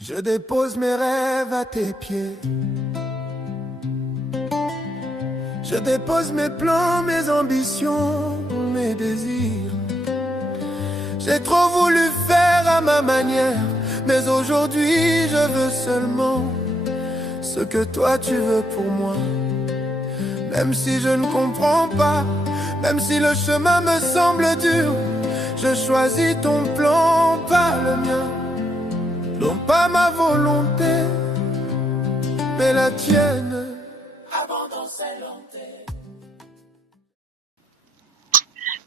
Je dépose mes rêves à tes pieds. Je dépose mes plans, mes ambitions, mes désirs. J'ai trop voulu faire à ma manière, mais aujourd'hui je veux seulement ce que toi tu veux pour moi. Même si je ne comprends pas, même si le chemin me semble dur, je choisis ton plan, pas le mien. Non pas ma volonté, mais la tienne. Abandon ses lentés.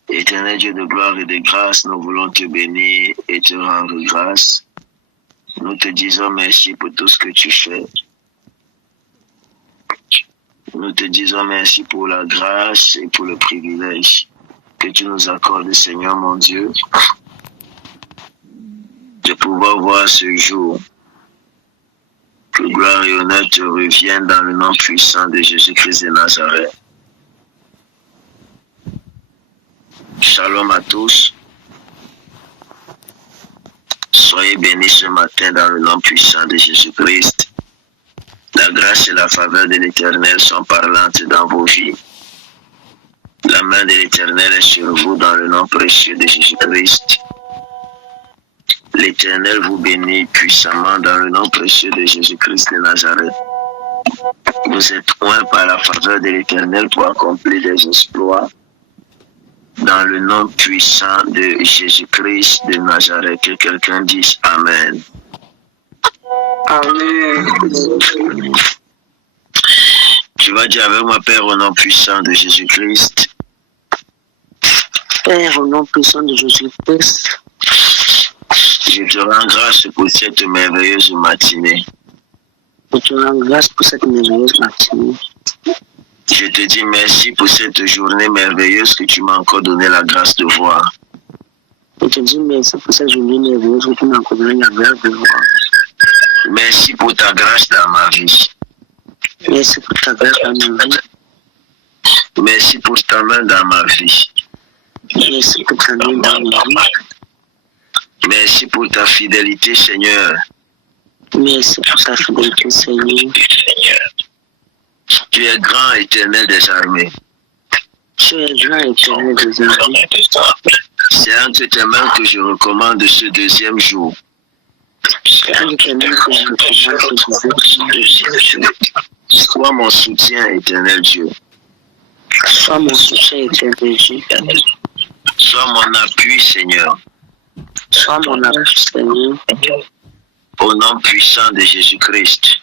Éternel Dieu de gloire et de grâce, nous voulons te bénir et te rendre grâce. Nous te disons merci pour tout ce que tu fais. Nous te disons merci pour la grâce et pour le privilège que tu nous accordes, Seigneur mon Dieu, de pouvoir voir ce jour. Que gloire et honneur te reviennent dans le nom puissant de Jésus-Christ de Nazareth. Shalom à tous. Soyez bénis ce matin dans le nom puissant de Jésus-Christ. La grâce et la faveur de l'Éternel sont parlantes dans vos vies. La main de l'Éternel est sur vous dans le nom précieux de Jésus-Christ. L'Éternel vous bénit puissamment dans le nom précieux de Jésus-Christ de Nazareth. Vous êtes oints par la faveur de l'Éternel pour accomplir des exploits. Dans le nom puissant de Jésus-Christ de Nazareth, que quelqu'un dise Amen. Amen. Tu vas dire avec moi, Père, au nom puissant de Jésus-Christ. Père, au nom puissant de Jésus-Christ, Je te rends grâce pour cette merveilleuse matinée. je te rends grâce pour cette merveilleuse matinée. Je te dis merci pour cette journée merveilleuse que tu m'as encore donné la grâce de voir. Je te dis merci pour cette journée merveilleuse que tu m'as encore donné la grâce de voir. Merci pour ta grâce dans ma vie. Merci pour ta grâce dans ma vie. Merci pour ta main dans ma vie. Merci pour ta main dans ma vie. Merci pour ta fidélité, Seigneur. Merci pour ta fidélité, Seigneur. Tu es grand, éternel des armées. Tu es grand et éternel des armées. C'est entre tes mains que je recommande ce deuxième jour. C'est entre tes mains que je recommande ce deuxième jour. Sois mon soutien, éternel Dieu. Sois mon soutien, éternel Dieu. Sois mon appui, Seigneur. Sois mon appui, Seigneur. Au nom puissant de Jésus-Christ.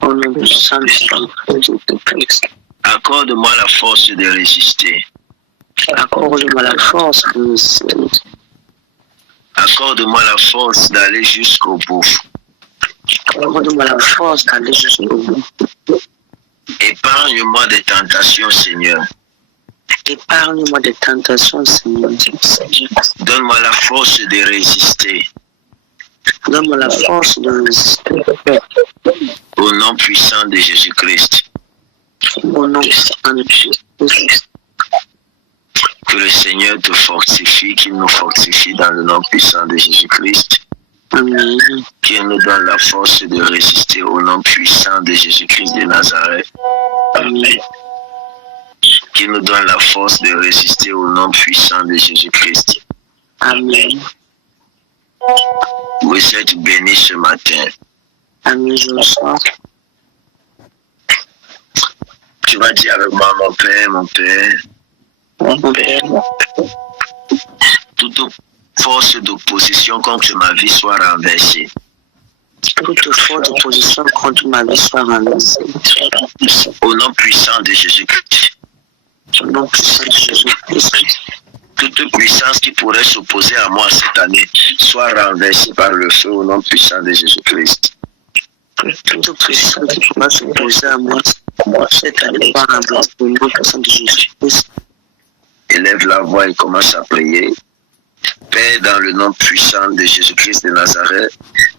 Au nom puissant de Jésus-Christ. Accorde-moi la force de résister. Accorde-moi la force de résister. Accorde-moi la force d'aller jusqu'au bout. Accorde-moi la force d'aller jusqu'au bout. Épargne-moi des tentations, Seigneur. Épargne-moi des tentations, Seigneur. Donne-moi la force de résister. Donne-moi la force de résister. Au nom puissant de Jésus-Christ. Au nom puissant de Jésus-Christ. Que le Seigneur te fortifie, qu'il nous fortifie dans le nom puissant de Jésus-Christ. Amen. Qu'il nous donne la force de résister au nom puissant de Jésus-Christ de Nazareth. Amen. Qu'il nous donne la force de résister au nom puissant de Jésus-Christ. Amen. Vous êtes bénis ce matin. Amen, je le sens. Tu vas dire avec moi, mon Père, mon Père. Mon Père, Toute force d'opposition contre ma vie soit renversée. toute force d'opposition contre ma vie soit renversée. Au nom puissant de Jésus-Christ. Au nom puissant de Jésus-Christ. Toute puissance qui pourrait s'opposer à moi cette année soit renversée par le feu au nom puissant de Jésus-Christ. Toute puissance qui pourrait s'opposer à moi cette année soit renversée au nom puissant de Jésus-Christ. Élève la voix et commence à prier. Père, dans le nom puissant de Jésus-Christ de Nazareth,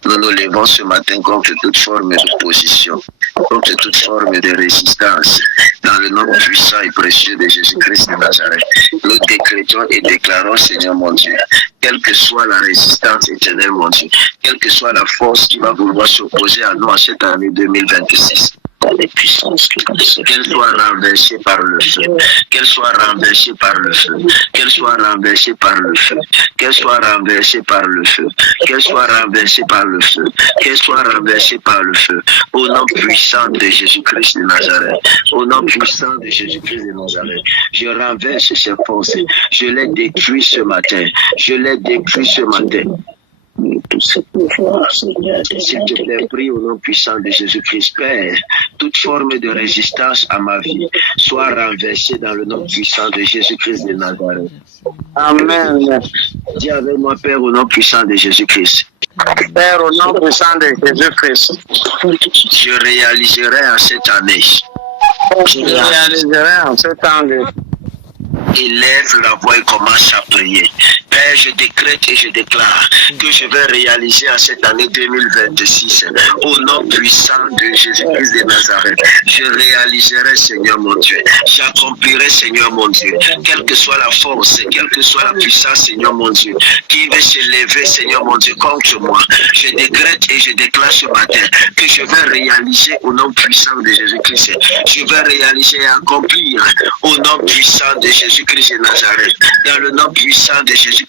nous nous levons ce matin contre toute forme d'opposition, contre toute forme de résistance. Dans le nom puissant et précieux de Jésus-Christ de Nazareth, nous décrétons et déclarons, Seigneur mon Dieu, quelle que soit la résistance éternelle, mon Dieu, quelle que soit la force qui va vouloir s'opposer à nous en cette année 2026. Qu'elle soit renversée par le feu, qu'elle soit renversée par le feu, qu'elle soit renversée par le feu, qu'elle soit renversée par le feu, qu'elle soit renversée par le feu, qu'elle soit renversée par le feu, au nom puissant de Jésus-Christ de Nazareth, au nom puissant de Jésus-Christ de Nazareth, je renverse ces forces, je les détruis ce matin, je les détruis ce matin. S'il te plaît, prie au nom puissant de Jésus-Christ, Père, toute forme de résistance à ma vie soit renversée dans le nom puissant de Jésus-Christ de Nazareth. Amen. Dis avec moi, Père, au nom puissant de Jésus-Christ. Père, au nom puissant de Jésus-Christ, je réaliserai en cette année. Je réaliserai en cette année. Élève la voix et commence à prier. Père, je décrète et je déclare que je vais réaliser en cette année 2026, au nom puissant de Jésus-Christ de Nazareth, je réaliserai, Seigneur mon Dieu, j'accomplirai, Seigneur mon Dieu, quelle que soit la force, quelle que soit la puissance, Seigneur mon Dieu, qui veut s'élever, Seigneur mon Dieu, contre moi. Je décrète et je déclare ce matin que je vais réaliser au nom puissant de Jésus-Christ. Je vais réaliser et accomplir au nom puissant de Jésus-Christ de Nazareth, dans le nom puissant de Jésus-Christ.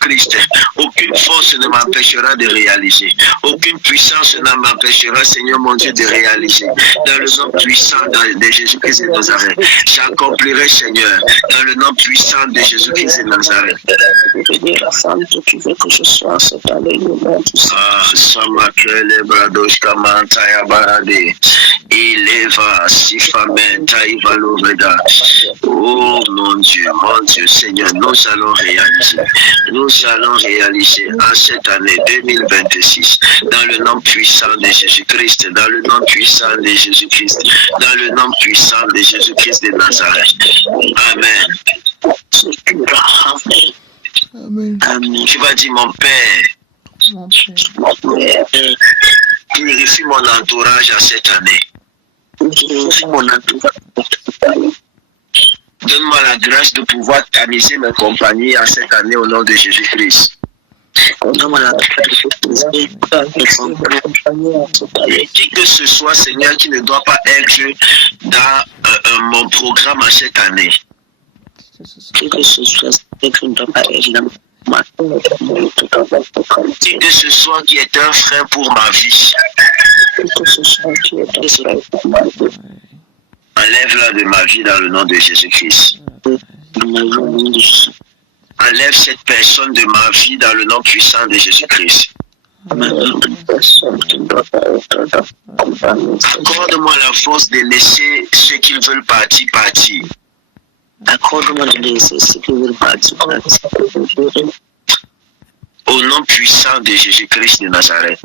Aucune force ne m'empêchera de réaliser. Aucune puissance ne m'empêchera, Seigneur mon Dieu, de réaliser. Dans le nom puissant de Jésus-Christ de Nazareth, j'accomplirai, Seigneur, dans le nom puissant de Jésus-Christ de Nazareth. La femme que tu veux que je sois cette année, Samakele Bradoshka Mantaya Barade. Ileva Sifamenta Ivaloveda. Oh mon Dieu, Seigneur, nous allons réaliser. Nous allons réaliser en cette année 2026, dans le nom puissant de Jésus-Christ, dans le nom puissant de Jésus-Christ, dans le nom puissant de Jésus-Christ de Nazareth. Amen. Amen. Amen. Tu vas dire, mon Père, purifie mon entourage en cette année. Donne-moi la grâce de pouvoir tamiser mes compagnies en cette année au nom de Jésus-Christ. Qui que ce soit, Seigneur, qui ne doit pas être dans mon programme en cette année. Qui que ce soit, qui ne doit pas être dans Qui que ce soit qui est un frein pour ma vie. Enlève-la de ma vie dans le nom de Jésus-Christ. Enlève cette personne de ma vie dans le nom puissant de Jésus-Christ. Accorde-moi la force de laisser ceux qui veulent partir. Accorde-moi de laisser ceux qui veulent partir. Au nom puissant de Jésus-Christ de Nazareth.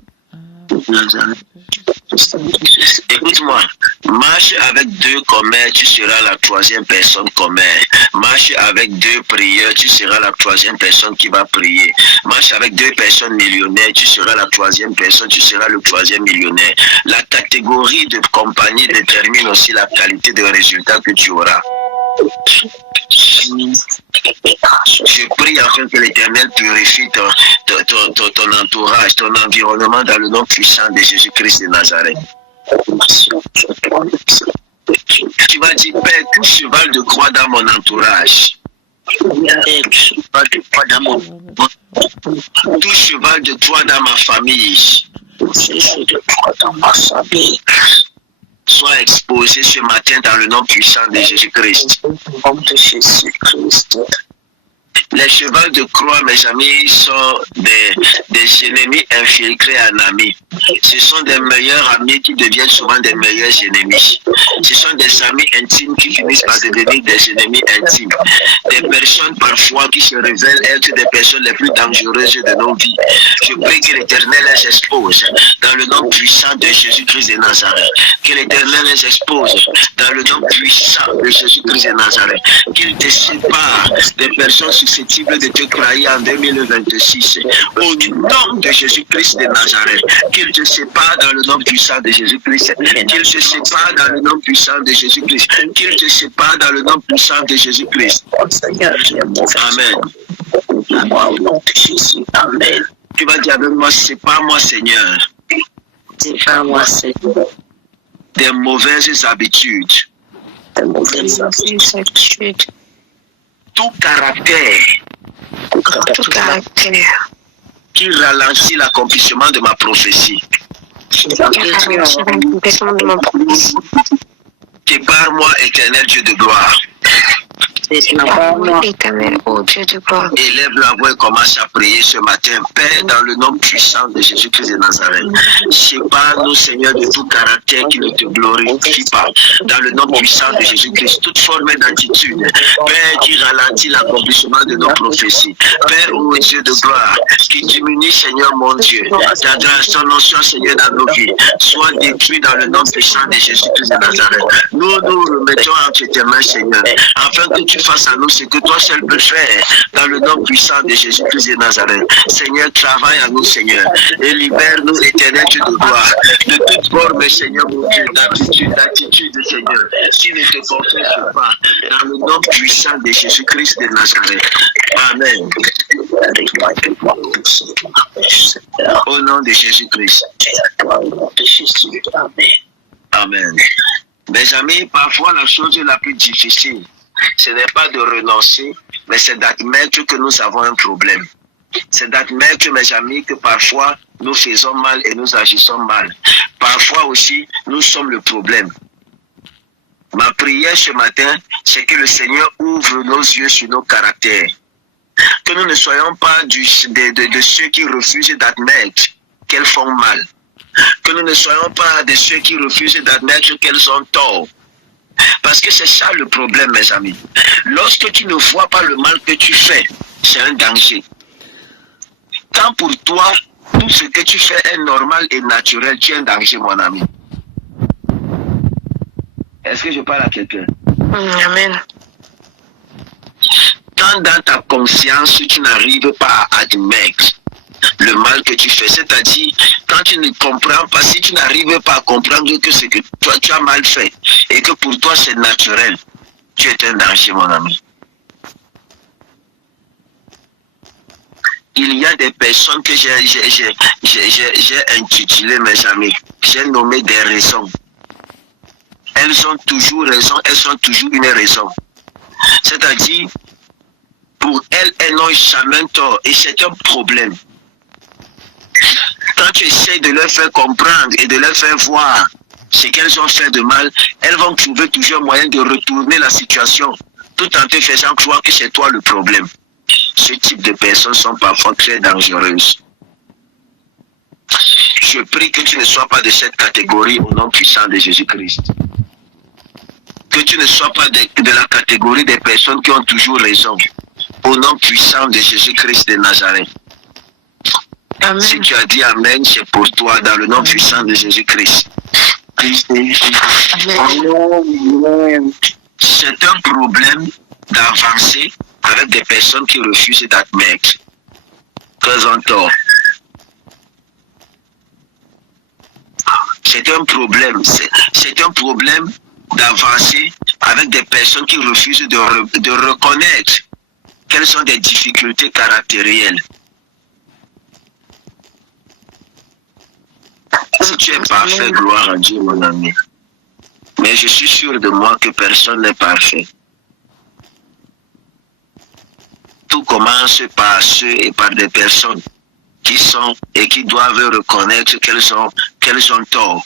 Écoute-moi, marche avec deux commères, tu seras la troisième personne commère. Marche avec deux prières, tu seras la troisième personne qui va prier. Marche avec deux personnes millionnaires, tu seras la troisième personne, tu seras le troisième millionnaire. La catégorie de compagnie détermine aussi la qualité de résultat que tu auras. Je prie afin que l'Éternel purifie ton entourage, ton environnement dans le nom puissant de Jésus-Christ de Nazareth. Tu vas dire, Père, tout cheval de croix dans mon entourage. Tout cheval de croix dans ma famille. Sois exposé ce matin dans le nom puissant de Jésus-Christ. Les chevaux de croix, mes amis, sont des ennemis infiltrés en amis. Ce sont des meilleurs amis qui deviennent souvent des meilleurs ennemis. Ce sont des amis intimes qui finissent par devenir des ennemis intimes. Des personnes parfois qui se révèlent être des personnes les plus dangereuses de nos vies. Je prie que l'Éternel les expose dans le nom puissant de Jésus-Christ de Nazareth. Que l'Éternel les expose dans le nom puissant de Jésus-Christ de Nazareth. Qu'il te sépare des personnes susceptibles de te trahir en 2026. Au nom de Jésus-Christ de Nazareth. Qu'il te sépare dans le nom puissant de Jésus-Christ. Qu'il te sépare dans le nom puissant de Jésus-Christ. Qu'il te sépare dans le nom puissant de Jésus-Christ. Amen. pour moi au nom de Jésus. Amen. Tu vas dire avec moi, c'est pas moi, Seigneur. C'est pas moi, Seigneur. Des mauvaises habitudes. Des mauvaises habitudes. Tout caractère. Tout caractère. Qui ralentit l'accomplissement de ma prophétie. Prépare-moi, éternel Dieu de gloire. Éternel, ô Dieu de gloire. Élève la voix et commence à prier ce matin. Père, dans le nom puissant de Jésus-Christ de Nazareth, sépare-nous, Seigneur, de tout caractère qui ne te glorifie pas. Dans le nom puissant de Jésus-Christ, toute forme d'attitude, Père, qui ralentit l'accomplissement de nos prophéties. Père, ô Dieu de gloire, qui diminue, Seigneur mon Dieu, ta grâce, ton onction, Seigneur, dans nos vies, soit détruit dans le nom puissant de Jésus-Christ de Nazareth. Nous nous remettons entre tes mains, Seigneur, afin que tu fasses à nous ce que toi seul peux faire, dans le nom puissant de Jésus-Christ de Nazareth. Seigneur, travaille à nous, Seigneur, et libère-nous, éternel Dieu de gloire, de toute forme, Seigneur, mon Dieu, d'attitude, Seigneur, qui ne te confesse pas, dans le nom puissant de Jésus-Christ de Nazareth. Amen. Au nom de Jésus-Christ. Amen. Mes amis, parfois la chose la plus difficile, ce n'est pas de renoncer, mais c'est d'admettre que nous avons un problème. C'est d'admettre, mes amis, que parfois nous faisons mal et nous agissons mal. Parfois aussi, nous sommes le problème. Ma prière ce matin, c'est que le Seigneur ouvre nos yeux sur nos caractères. Que nous ne soyons pas de ceux qui refusent d'admettre qu'elles font mal. Que nous ne soyons pas de ceux qui refusent d'admettre qu'elles ont tort. Parce que c'est ça le problème, mes amis. Lorsque tu ne vois pas le mal que tu fais, c'est un danger. Quand pour toi, tout ce que tu fais est normal et naturel, tu es un danger, mon ami. Est-ce que je parle à quelqu'un? Amen. Quand dans ta conscience, tu n'arrives pas à admettre le mal que tu fais, c'est-à-dire quand tu ne comprends pas, si tu n'arrives pas à comprendre que ce que toi tu as mal fait et que pour toi c'est naturel, tu es un danger, mon ami. Il y a des personnes que j'ai intitulées, mes amis, j'ai nommé des raisons. Elles ont toujours raison, elles ont toujours une raison. C'est-à-dire, pour elles, elles n'ont jamais tort et c'est un problème. Quand tu essaies de leur faire comprendre et de leur faire voir ce qu'elles ont fait de mal, elles vont trouver toujours moyen de retourner la situation tout en te faisant croire que c'est toi le problème. Ce type de personnes sont parfois très dangereuses. Je prie que tu ne sois pas de cette catégorie au nom puissant de Jésus-Christ. Que tu ne sois pas de la catégorie des personnes qui ont toujours raison au nom puissant de Jésus-Christ de Nazareth. Amen. Si tu as dit Amen, c'est pour toi dans le nom puissant de Jésus-Christ. C'est un problème d'avancer avec des personnes qui refusent d'admettre qu'elles ont tort. C'est un problème d'avancer avec des personnes qui refusent de reconnaître quelles ont des difficultés caractérielles. Si tu es parfait, gloire à Dieu, mon ami. Mais je suis sûr de moi que personne n'est parfait. Tout commence par ceux et par des personnes qui sont et qui doivent reconnaître qu'elles ont tort.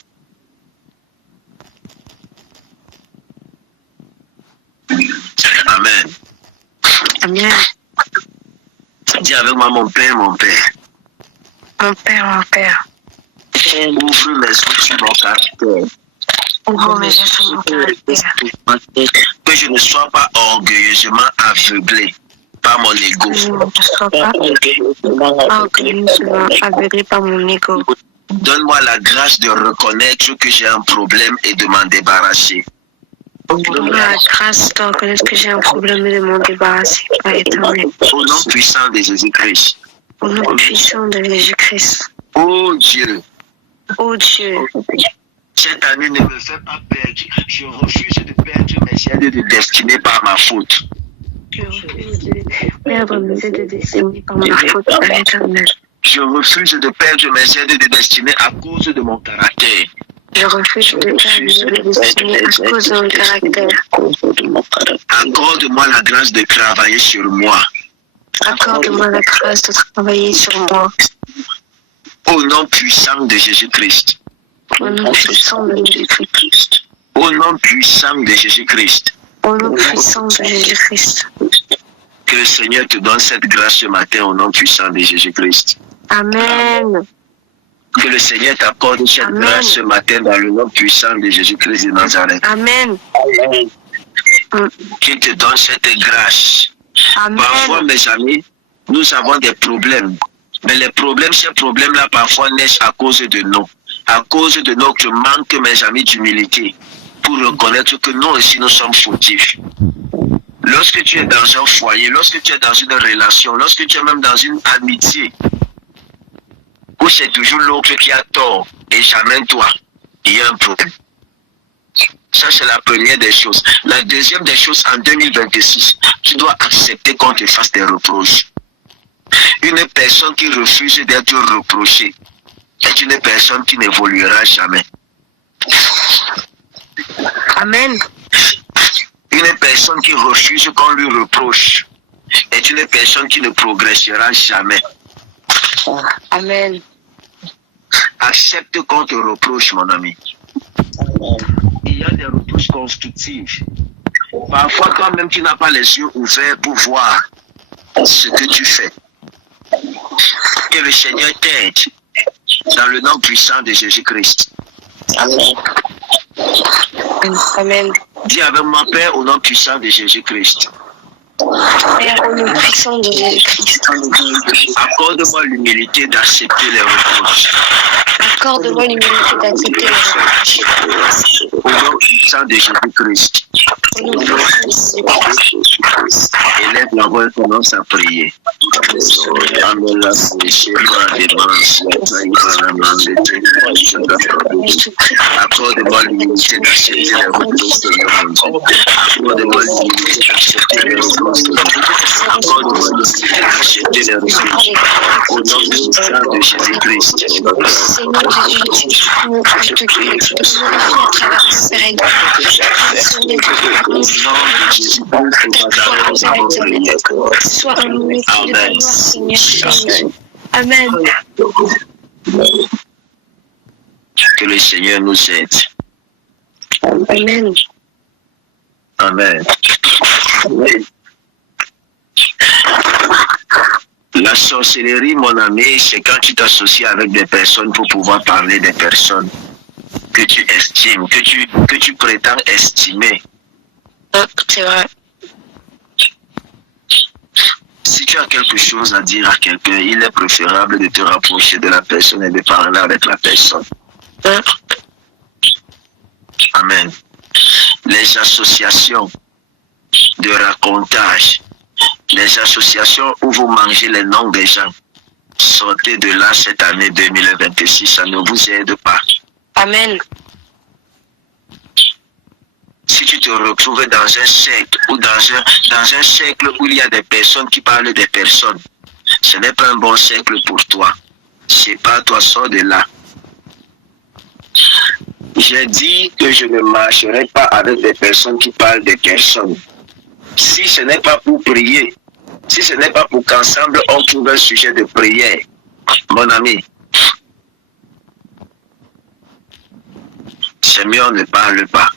Amen. Amen. Dis avec moi, mon Père, mon Père. Mon Père, mon Père. Ouvre mes yeux sur mon caractère. Ouvre mes yeux sur mon caractère. Que je ne sois pas orgueilleusement aveuglé par mon ego. Je ne sois pas orgueilleusement aveuglé par mon ego. Donne-moi la grâce de reconnaître que j'ai un problème et de m'en débarrasser. Donne-moi la grâce de reconnaître que j'ai un problème et de m'en débarrasser. Au nom puissant de Jésus-Christ. Au nom puissant de Jésus-Christ. Oh Dieu. Oh Dieu. Cette année ne me fait pas perdre. Je refuse de perdre mes aides de destinée par ma faute. Je refuse de perdre mes aides de destinée par ma faute, Père éternel. Je refuse de perdre mes aides de destinée à cause de mon caractère. Je refuse de perdre mes aides de destinée à cause de mon caractère. Accorde-moi la grâce de travailler sur moi. Accorde-moi la grâce de travailler sur moi. Au nom puissant de Jésus-Christ. Au nom puissant de Jésus-Christ. Au nom puissant de Jésus-Christ. Au nom puissant de Jésus-Christ. Que le Seigneur te donne cette grâce ce matin au nom puissant de Jésus-Christ. Amen. Que le Seigneur t'accorde cette Amen. grâce ce matin dans le nom puissant de Jésus-Christ de Nazareth. Amen. Qu'il te donne cette grâce. Parfois, Amen. mes amis, nous avons des problèmes. Mais les problèmes, ces problèmes-là, parfois naissent à cause de nous. À cause de notre manque, mes amis, d'humilité. Pour reconnaître que nous aussi, nous sommes fautifs. Lorsque tu es dans un foyer, lorsque tu es dans une relation, lorsque tu es même dans une amitié, où c'est toujours l'autre qui a tort et jamais toi, il y a un problème. Ça, c'est la première des choses. La deuxième des choses, en 2026, tu dois accepter qu'on te fasse des reproches. Une personne qui refuse d'être reprochée est une personne qui n'évoluera jamais. Amen. Une personne qui refuse qu'on lui reproche est une personne qui ne progressera jamais. Amen. Accepte qu'on te reproche, mon ami. Il y a des reproches constructives. Parfois, toi-même, tu n'as pas les yeux ouverts pour voir ce que tu fais. Que le Seigneur t'aide dans le nom puissant de Jésus-Christ. Amen. Amen. Dis avec moi, Père, au nom puissant de Jésus-Christ. Père, au nom puissant de Jésus-Christ. Accorde-moi l'humilité d'accepter les reproches. Accorde-moi l'humilité d'accepter les reproches. Au nom puissant de Jésus-Christ. Au nom puissant de Jésus-Christ. Élève la voix et commence à prier. Accorde-moi l'humilité d'accepter les reproches de mon Dieu. Accorde-moi l'humilité d'accepter les reproches de mon Dieu. Accorde-moi l'humilité d'accepter les reproches. Au nom puissant de Jésus-Christ. Seigneur Jésus, je te prie de se faire à travers ce pérenne. Sois un humilité de ta gloire, Seigneur Jésus. Amen. Que le Seigneur nous aide. Amen. Amen. La sorcellerie, mon ami, c'est quand tu t'associes avec des personnes pour pouvoir parler des personnes que tu estimes, que tu prétends estimer. C'est vrai. Si tu as quelque chose à dire à quelqu'un, il est préférable de te rapprocher de la personne et de parler avec la personne. Amen. Les associations de racontage, les associations où vous mangez les noms des gens, sortez de là cette année 2026, ça ne vous aide pas. Amen. Si tu te retrouves dans un cercle ou dans un cercle où il y a des personnes qui parlent des personnes, ce n'est pas un bon cercle pour toi. C'est pas toi, sors de là. J'ai dit que je ne marcherai pas avec des personnes qui parlent des personnes. Si ce n'est pas pour prier, si ce n'est pas pour qu'ensemble on trouve un sujet de prière, mon ami, c'est mieux on ne parle pas.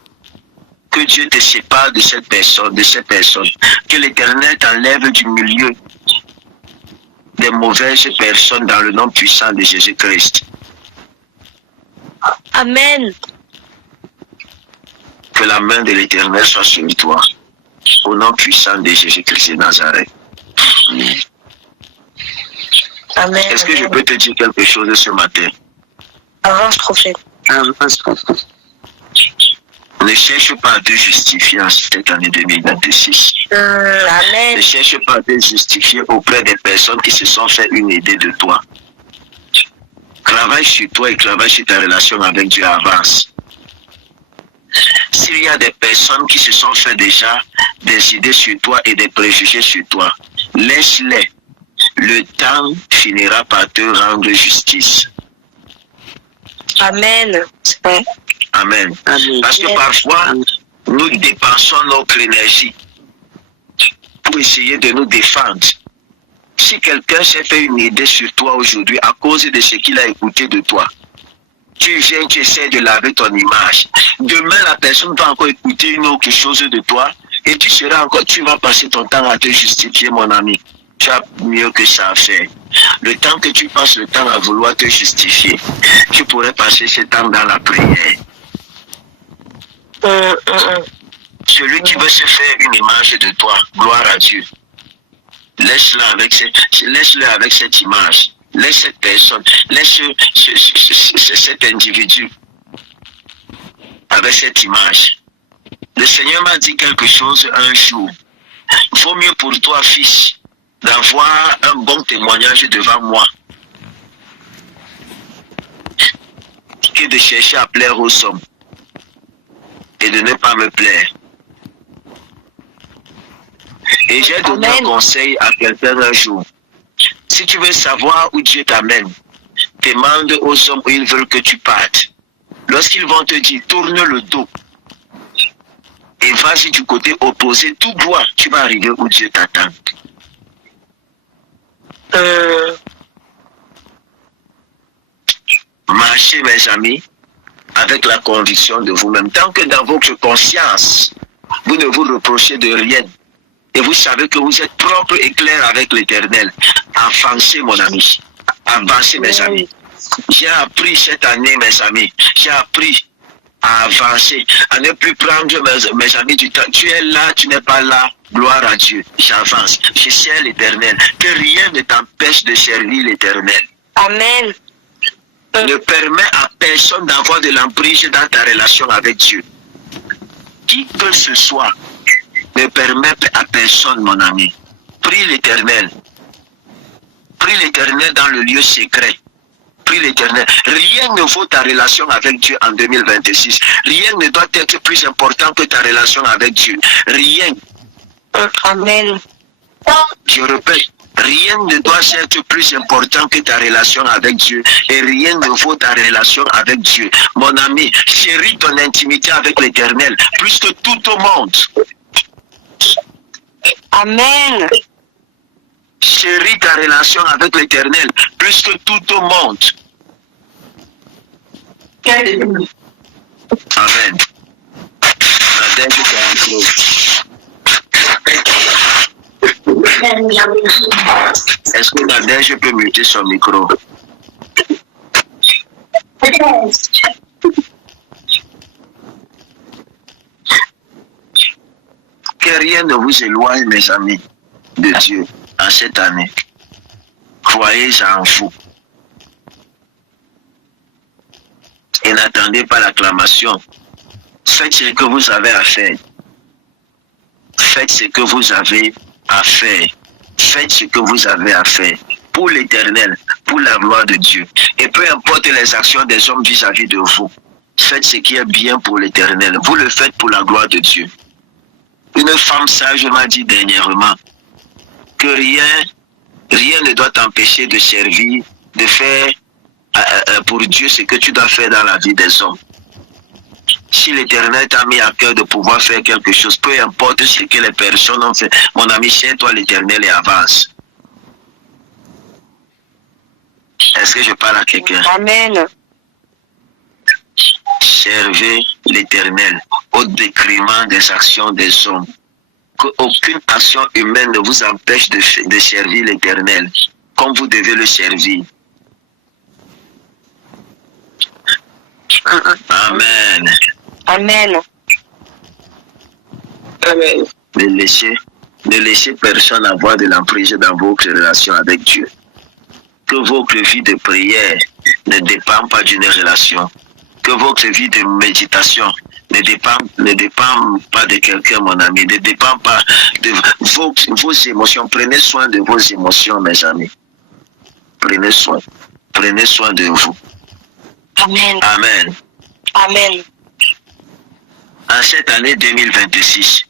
Que Dieu te sépare de cette personne, de ces personnes. Que l'Éternel t'enlève du milieu des mauvaises personnes dans le nom puissant de Jésus-Christ. Amen. Que la main de l'Éternel soit sur toi. Au nom puissant de Jésus-Christ de Nazareth. Amen. Est-ce que je peux te dire quelque chose ce matin? Avance, prophète. Avance, prophète. Ne cherche pas à te justifier en cette année 2026. Amen. Ne cherche pas à te justifier auprès des personnes qui se sont fait une idée de toi. Travaille sur toi et travaille sur ta relation avec Dieu, avance. s'il y a des personnes qui se sont fait déjà des idées sur toi et des préjugés sur toi, laisse-les. Le temps finira par te rendre justice. Amen. Amen. Amen. Parce que parfois, nous dépensons notre énergie pour essayer de nous défendre. Si quelqu'un s'est fait une idée sur toi aujourd'hui à cause de ce qu'il a écouté de toi, tu viens, tu essaies de laver ton image. Demain, la personne va encore écouter une autre chose de toi et tu vas passer ton temps à te justifier, mon ami. Tu as mieux que ça à faire. Le temps que tu passes le temps à vouloir te justifier, tu pourrais passer ce temps dans la prière. Celui qui veut se faire une image de toi, gloire à Dieu. Laisse-le avec cette image. Laisse cette personne, laisse cet individu avec cette image. Le Seigneur m'a dit quelque chose un jour. Vaut mieux pour toi, fils, d'avoir un bon témoignage devant moi que de chercher à plaire aux hommes et de ne pas me plaire. Et j'ai donné un conseil à quelqu'un un jour. Si tu veux savoir où Dieu t'amène, demande aux hommes où ils veulent que tu partes. Lorsqu'ils vont te dire, tourne le dos et vas-y du côté opposé, tout droit, tu vas arriver où Dieu t'attend. Marchez, mes amis, avec la conviction de vous-même. Tant que dans votre conscience, vous ne vous reprochez de rien, et vous savez que vous êtes propre et clair avec l'Éternel, avancez, mon ami. Avancez, mes amis. J'ai appris cette année, mes amis. J'ai appris à avancer, à ne plus prendre, mes amis, du temps. Tu es là, tu n'es pas là. Gloire à Dieu. J'avance. Je sers l'Éternel. Que rien ne t'empêche de servir l'Éternel. Amen. Ne permets à personne d'avoir de l'emprise dans ta relation avec Dieu. Qui que ce soit, ne permets à personne, mon ami. Prie l'Éternel. Prie l'Éternel dans le lieu secret. Prie l'Éternel. Rien ne vaut ta relation avec Dieu en 2026. Rien ne doit être plus important que ta relation avec Dieu. Rien. Amen. Je répète, rien ne doit être plus important que ta relation avec Dieu. Et rien ne vaut ta relation avec Dieu. Mon ami, chéris ton intimité avec l'Éternel plus que tout au monde. Amen. Chéris ta relation avec l'Éternel plus que tout au monde. Amen. Est-ce que Nadège peut muter son micro? Que rien ne vous éloigne, mes amis, de Dieu en cette année. Croyez en vous. Et n'attendez pas l'acclamation. Faites ce que vous avez à faire. Faites ce que vous avez à faire. Faites ce que vous avez à faire. Pour l'Éternel, pour la gloire de Dieu. Et peu importe les actions des hommes vis-à-vis de vous. Faites ce qui est bien pour l'Éternel. Vous le faites pour la gloire de Dieu. Une femme sage m'a dit dernièrement que rien ne doit t'empêcher de servir, de faire pour Dieu ce que tu dois faire dans la vie des hommes. Si l'Éternel t'a mis à cœur de pouvoir faire quelque chose, peu importe ce que les personnes ont fait, mon ami, tiens-toi l'Éternel et avance. Est-ce que je parle à quelqu'un? Amen. Servez l'Éternel au détriment des actions des hommes. Qu'aucune action humaine ne vous empêche de servir l'Éternel comme vous devez le servir. Amen. Amen. Amen. Ne laissez personne avoir de l'emprise dans votre relation avec Dieu. Que votre vie de prière ne dépend pas d'une relation. Que votre vie de méditation ne dépend pas de quelqu'un, mon ami. Ne dépend pas de vos émotions. Prenez soin de vos émotions, mes amis. Prenez soin. Prenez soin de vous. Amen. Amen. Amen. en cette année 2026,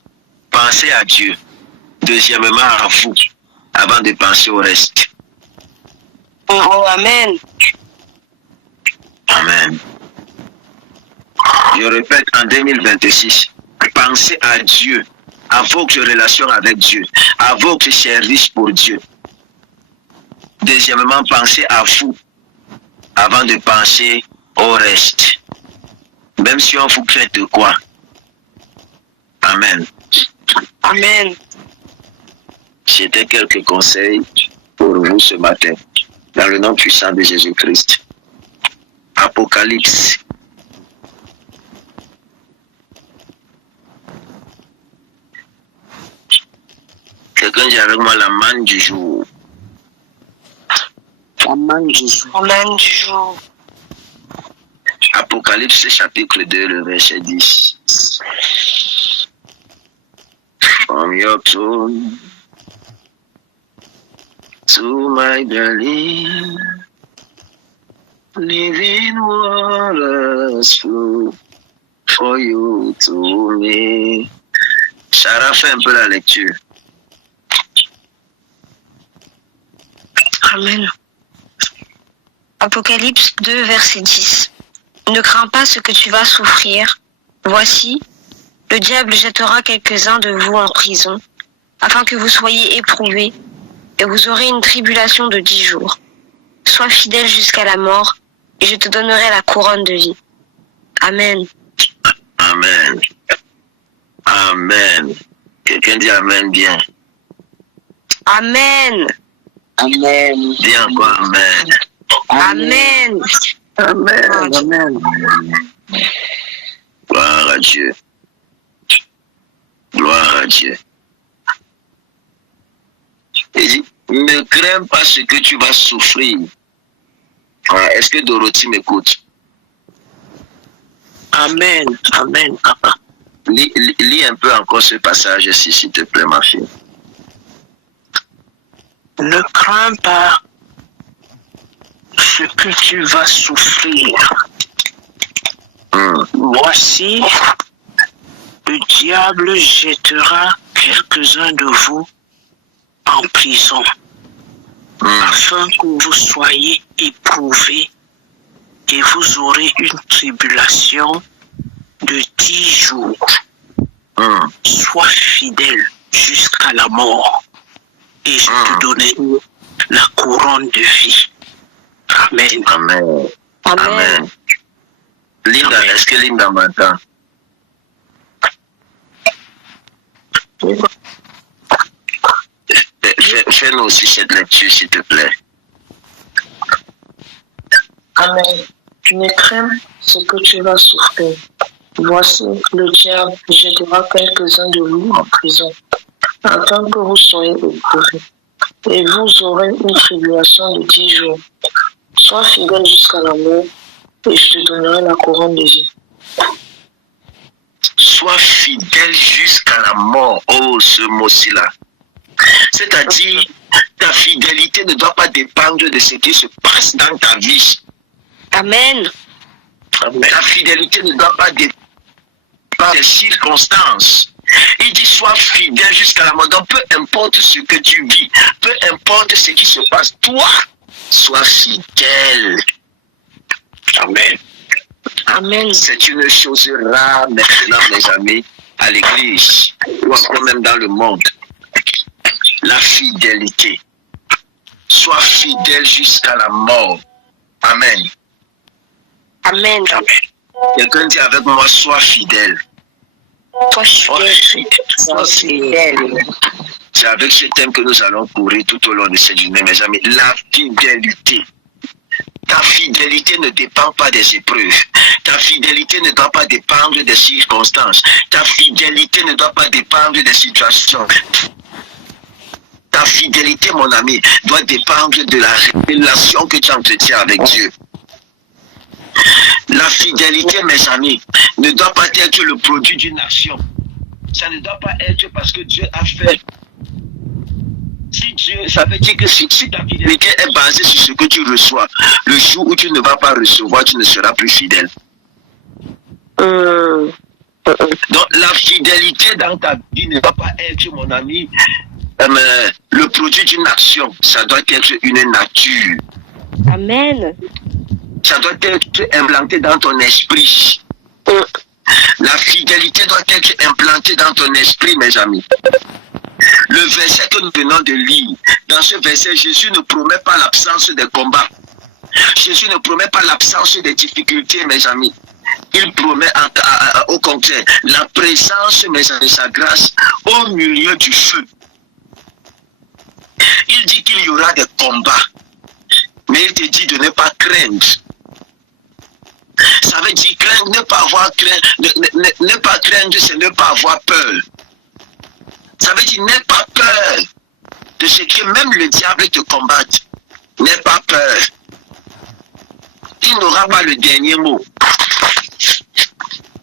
pensez à Dieu. Deuxièmement, à vous, avant de penser au reste. Oh, amen. Amen. Je répète, en 2026, pensez à Dieu, à votre relation avec Dieu, à votre service pour Dieu. Deuxièmement, pensez à vous, avant de penser au reste. Même si on vous crée de quoi. Amen. Amen. C'était quelques conseils pour vous ce matin, dans le nom puissant de Jésus-Christ. Apocalypse. Quelqu'un dit avec moi la manne du jour. La manne du jour. La manne du jour. Apocalypse chapitre 2, le verset 10. From your throne to my dwelling, living waters flow for you to me. Sarah, fait un peu la lecture. Amen. Apocalypse 2, verset 10. Ne crains pas ce que tu vas souffrir. Voici, le diable jettera quelques-uns de vous en prison, afin que vous soyez éprouvés, et vous aurez une tribulation de 10 jours. Sois fidèle jusqu'à la mort, et je te donnerai la couronne de vie. Amen. Amen. Amen. Quelqu'un dit Amen bien. Amen. Amen. Dis encore Amen. Amen. Amen. Amen. Gloire à Dieu. Gloire à Dieu. Il dit, ne crains pas ce que tu vas souffrir. Est-ce que Dorothy m'écoute? Amen. Amen, papa. Lis un peu encore ce passage ici, s'il te plaît, ma fille. Ne crains pas ce que tu vas souffrir. Voici, le diable jettera quelques-uns de vous en prison, afin que vous soyez éprouvés et vous aurez une tribulation de 10 jours. Sois fidèle jusqu'à la mort et je te donnerai la couronne de vie. Amen. Amen. Amen. Amen. Linda, est-ce que Linda m'entend? Fais-nous aussi cette lecture, s'il te plaît. Amen. Tu ne crains ce que tu vas souffrir. Voici, le diable jettera quelques-uns de vous en prison, afin que vous soyez éprouvés. Et vous aurez une tribulation de 10 jours. Sois fidèle jusqu'à la mort, et je te donnerai la couronne de vie. Sois fidèle jusqu'à la mort. Oh, ce mot-ci-là. C'est-à-dire, ta fidélité ne doit pas dépendre de ce qui se passe dans ta vie. Amen. Ta fidélité ne doit pas dépendre des circonstances. Il dit, sois fidèle jusqu'à la mort. Donc, peu importe ce que tu vis, peu importe ce qui se passe, toi, sois fidèle. Amen. Amen. C'est une chose rare maintenant, mes amis, à l'église, ou encore même dans le monde. La fidélité. Sois fidèle jusqu'à la mort. Amen. Amen. Quelqu'un dit avec moi, sois fidèle. Sois fidèle. Sois fidèle. C'est avec ce thème que nous allons courir tout au long de cette journée, mes amis. La fidélité. Ta fidélité ne dépend pas des épreuves. Ta fidélité ne doit pas dépendre des circonstances. Ta fidélité ne doit pas dépendre des situations. Ta fidélité, mon ami, doit dépendre de la relation que tu entretiens avec Dieu. La fidélité, mes amis, ne doit pas être le produit d'une action. Ça ne doit pas être parce que Dieu a fait. Si Dieu, ça veut dire que si ta fidélité est basée sur ce que tu reçois, le jour où tu ne vas pas recevoir, tu ne seras plus fidèle. Donc la fidélité dans ta vie ne va pas être, mon ami, le produit d'une action. Ça doit être une nature. Amen. Ça doit être implanté dans ton esprit. La fidélité doit être implantée dans ton esprit, mes amis. Le verset que nous venons de lire, dans ce verset, Jésus ne promet pas l'absence des combats. Jésus ne promet pas l'absence des difficultés, mes amis. Il promet au contraire la présence, mes amis, de sa grâce au milieu du feu. Il dit qu'il y aura des combats, mais il te dit de ne pas craindre. Ça veut dire craindre, ne pas avoir crainte, ne pas craindre, c'est ne pas avoir peur. Ça veut dire n'aie pas peur de ce que même le diable te combatte. N'aie pas peur. Il n'aura pas le dernier mot.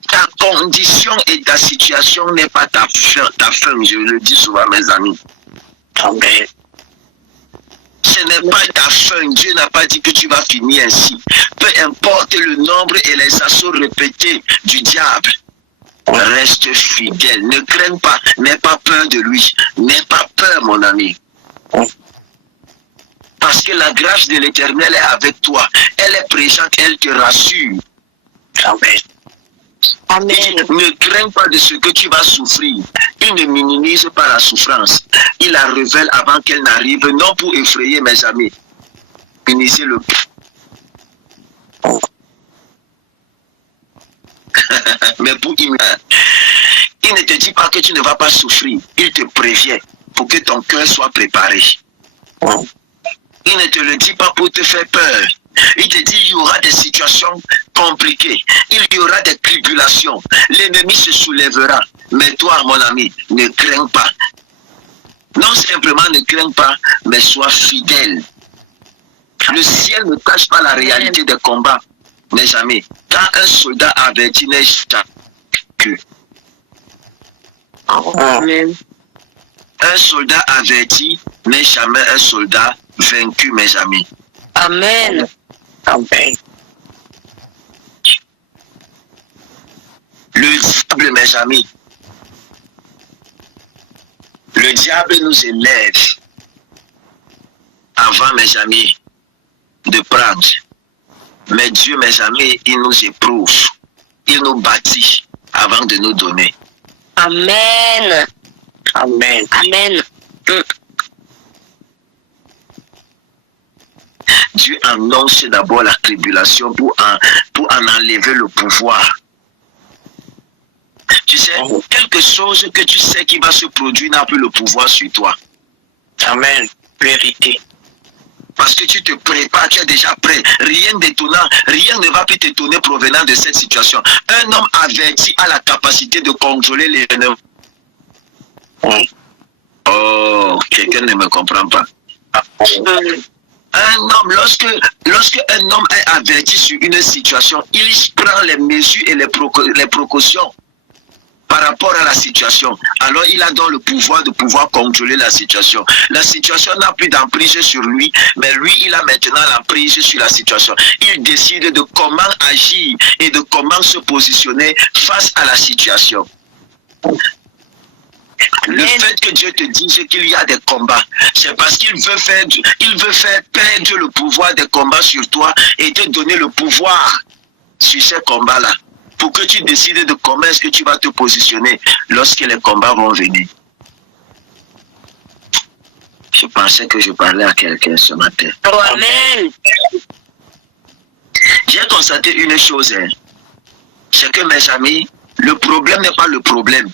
Ta condition et ta situation n'est pas ta fin, je le dis souvent, mes amis. Amen. Ce n'est pas ta fin. Dieu n'a pas dit que tu vas finir ainsi. Peu importe le nombre et les assauts répétés du diable, reste fidèle. Ne crains pas. N'aie pas peur de lui. N'aie pas peur, mon ami. Parce que la grâce de l'Éternel est avec toi. Elle est présente, elle te rassure. Amen. Amen. Ne crains pas de ce que tu vas souffrir. Il ne minimise pas la souffrance. Il la révèle avant qu'elle n'arrive, non pour effrayer, mes amis. Minimiser le... Mais pour il ne te dit pas que tu ne vas pas souffrir. Il te prévient pour que ton cœur soit préparé. Il ne te le dit pas pour te faire peur. Il te dit il y aura des situations compliquées. Il y aura des tribulations. L'ennemi se soulèvera. Mais toi, mon ami, ne crains pas. Non simplement ne crains pas, mais sois fidèle. Le ciel ne cache pas la réalité des combats. Mais jamais. Quand un soldat averti n'est jamais. Amen. Un soldat averti n'est jamais un soldat vaincu, mes amis. Amen. Amen. Le diable, mes amis, le diable nous élève avant, mes amis, de prendre. Mais Dieu, mes amis, il nous éprouve. Il nous bâtit avant de nous donner. Amen. Amen. Amen. Dieu annonce d'abord la tribulation pour en enlever le pouvoir. Tu sais, quelque chose que tu sais qui va se produire n'a plus le pouvoir sur toi. Amen. Vérité. Parce que tu te prépares, tu es déjà prêt. Rien d'étonnant, rien ne va plus t'étonner provenant de cette situation. Un homme averti a la capacité de contrôler les ennemis. Oh, quelqu'un ne me comprend pas. Un homme, lorsque un homme est averti sur une situation, il prend les mesures et les précautions par rapport à la situation. Alors il a donc le pouvoir de pouvoir contrôler la situation. La situation n'a plus d'emprise sur lui, mais lui, il a maintenant l'emprise sur la situation. Il décide de comment agir et de comment se positionner face à la situation. Le fait que Dieu te dise qu'il y a des combats, c'est parce qu'il veut faire perdre le pouvoir des combats sur toi et te donner le pouvoir sur ces combats-là, pour que tu décides de comment est-ce que tu vas te positionner lorsque les combats vont venir. Je pensais que je parlais à quelqu'un ce matin. Amen. J'ai constaté une chose, c'est que mes amis, le problème n'est pas le problème.